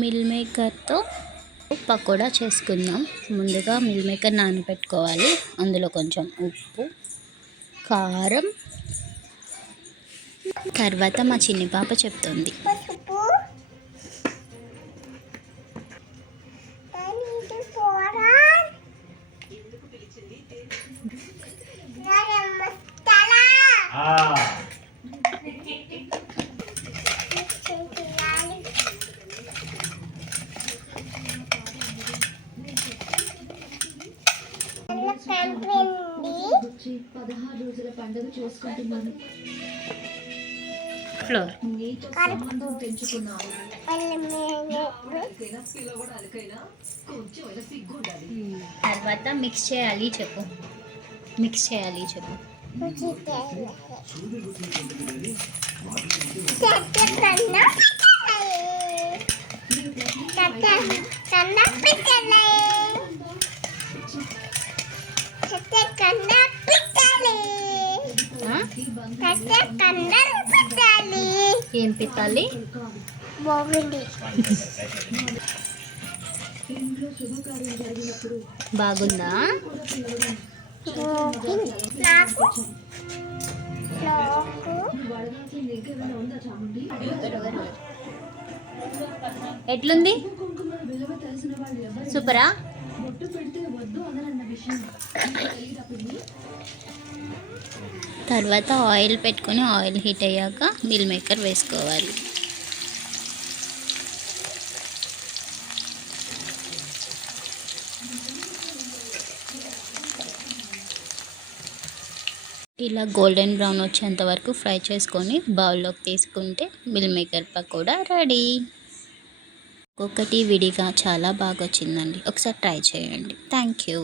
Mill మేకర్తో pakoda చేసుకుందాం. ముందుగా meal maker నానబెట్టుకోవాలి. అందులో కొంచెం ఉప్పు, కారం. తర్వాత మా చిన్ని పాప చెప్తుంది. ఫ్లోర్ తర్వాత మిక్స్ చేయాలి చెప్పు. మిక్స్ చేయాలి చెప్పు. ఏం పెట్టాలి? బాగుందా? ఎట్లుంది? సూపరా? తర్వాత ఆయిల్ పెట్టుకొని ఆయిల్ హీట్ అయ్యాక మిల్ మేకర్ వేసుకోవాలి. ఇలా గోల్డెన్ బ్రౌన్ వచ్చేంత వరకు ఫ్రై చేసుకొని బౌల్లోకి తీసుకుంటే మిల్ మేకర్ పకోడా రెడీ. ఒక్కొక్కటి విడిగా చాలా బాగా వచ్చిందండి. ఒకసారి ట్రై చేయండి. Thank you.